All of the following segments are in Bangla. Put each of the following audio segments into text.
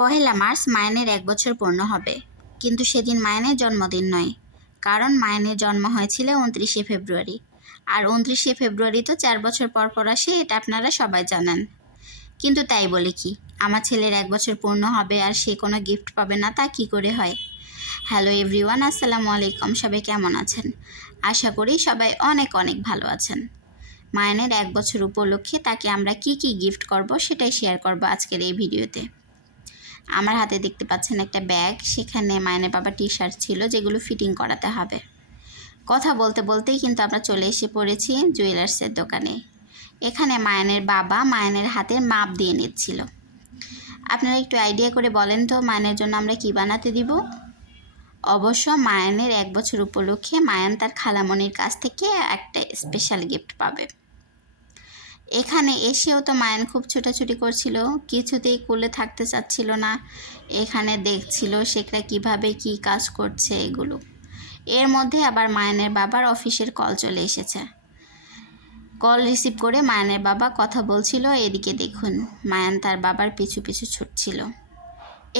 পহেলা মার্চ মায়ানের 1 বছর পূর্ণ হবে, কিন্তু সেদিন মায়ানের জন্মদিন নয়, কারণ মায়ানের জন্ম হয়েছিল 29শে ফেব্রুয়ারি। আর 29শে ফেব্রুয়ারি তো 4 বছর পর পর আসে, এটা আপনারা সবাই জানেন। কিন্তু তাই বলে কি আমার ছেলের 1 বছর পূর্ণ হবে আর সে কোনো গিফট পাবে না, তা কি করে হয়? হ্যালো এভরিওয়ান, আসসালামু আলাইকুম। সবাই কেমন আছেন? আশা করি সবাই অনেক অনেক ভালো আছেন। মায়ানের 1 বছর উপলক্ষে তাকে আমরা কি গিফট করব সেটাই শেয়ার করব আজকের এই ভিডিওতে। আমার হাতে দেখতে পাচ্ছেন একটা ব্যাগ, সেখানে মায়ানের বাবা টি শার্ট ছিল যেগুলো ফিটিং করাতে হবে। কথা বলতে বলতেই কিন্তু আমরা চলে এসে পড়েছি জুয়েলার্সের দোকানে। এখানে মায়ানের বাবা মায়ানের হাতের মাপ দিয়ে নিচ্ছিল। আপনারা একটু আইডিয়া করে বলেন তো মায়ানের জন্য আমরা কি বানাতে দিব? অবশ্য মায়ানের 1 বছর উপলক্ষে মায়ান তার খালামণির কাছ থেকে একটা স্পেশাল গিফট পাবে। এখানে এসেও তো মায়ান খুব ছোটাছুটি করছিল, কিছুতেই কোলে থাকতে চাচ্ছিল না। এখানে দেখছিল সেটা কিভাবে কি কাজ করছে এগুলো। এর মধ্যে আবার মায়ানের বাবার অফিসের কল চলে এসেছে। কল রিসিভ করে মায়ানের বাবা কথা বলছিল, এদিকে দেখুন মায়ান তার বাবার পিছু পিছু ছুটছিল।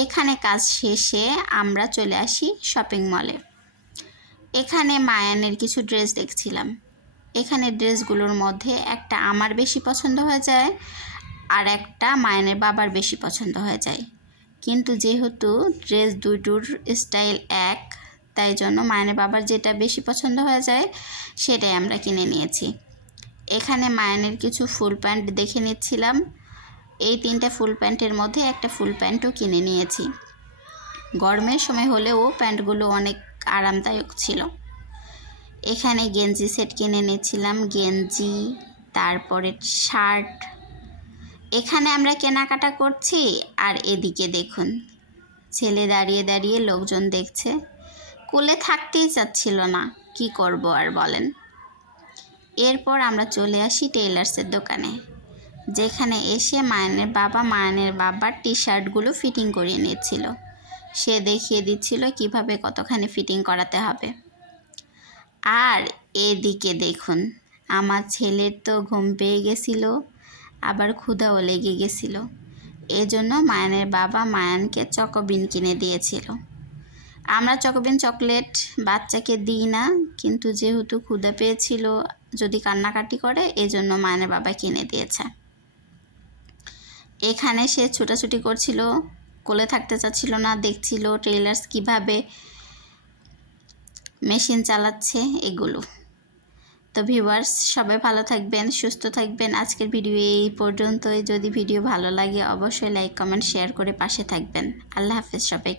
এখানে কাজ শেষে আমরা চলে আসি শপিং মলে। এখানে মায়ানের কিছু ড্রেস দেখছিলাম। এখানে ড্রেসগুলোর মধ্যে একটা আমার বেশি পছন্দ হয়ে যায় আর একটা মায়ানের বাবার বেশি পছন্দ হয়ে যায়, কিন্তু যেহেতু ড্রেস দুটোর স্টাইল এক, তাই জন্য মায়ানের বাবার যেটা বেশি পছন্দ হয়ে যায় সেটাই আমরা কিনে নিয়েছি। এখানে মায়ানের কিছু ফুল প্যান্ট দেখে নিচ্ছিলাম। এই 3টা ফুল প্যান্টের মধ্যে একটা ফুল প্যান্টও কিনে নিয়েছি। গরমের সময় হলেও প্যান্টগুলো অনেক আরামদায়ক ছিল। এখানে গেঞ্জি সেট কিনে নিয়েছিলাম, গেঞ্জি, তারপরে শার্ট। এখানে আমরা কেনাকাটা করছি আর এদিকে দেখুন ছেলে দাঁড়িয়ে দাঁড়িয়ে লোকজন দেখছে, কোলে থাকতেই চাচ্ছিল না, কি করব আর বলেন। এরপর আমরা চলে আসি টেইলার্সের দোকানে, যেখানে এসে মায়ানের বাবার টি শার্টগুলো ফিটিং করিয়ে নিচ্ছিল। সে দেখিয়ে দিচ্ছিল কিভাবে কতখানি ফিটিং করাতে হবে। আর এদিকে দেখুন আমার ছেলের তো ঘুম পেয়ে গেছিল, আবার ক্ষুধাও লেগে গেছিল। এজন্য মায়ানের বাবা মায়ানকে চকোবিন কিনে দিয়েছিল। আমরা চকোবিন চকলেট বাচ্চাকে দিই না, কিন্তু যেহেতু ক্ষুধা পেয়েছিল, যদি কান্নাকাটি করে, এজন্য মায়ানের বাবা কিনে দিয়েছে। এখানে সে ছোটাছুটি করছিল, কোলে থাকতে চাচ্ছিল না, দেখছিল টেইলার্স কিভাবে মেশিন চালাচ্ছে এগুলো। তো ভিউয়ার্স, সবাই ভালো থাকবেন, সুস্থ থাকবেন। আজকের ভিডিও এই পর্যন্তই। যদি ভিডিও ভালো লাগে অবশ্যই লাইক কমেন্ট শেয়ার করে পাশে থাকবেন। আল্লাহ হাফেজ সবাইকে।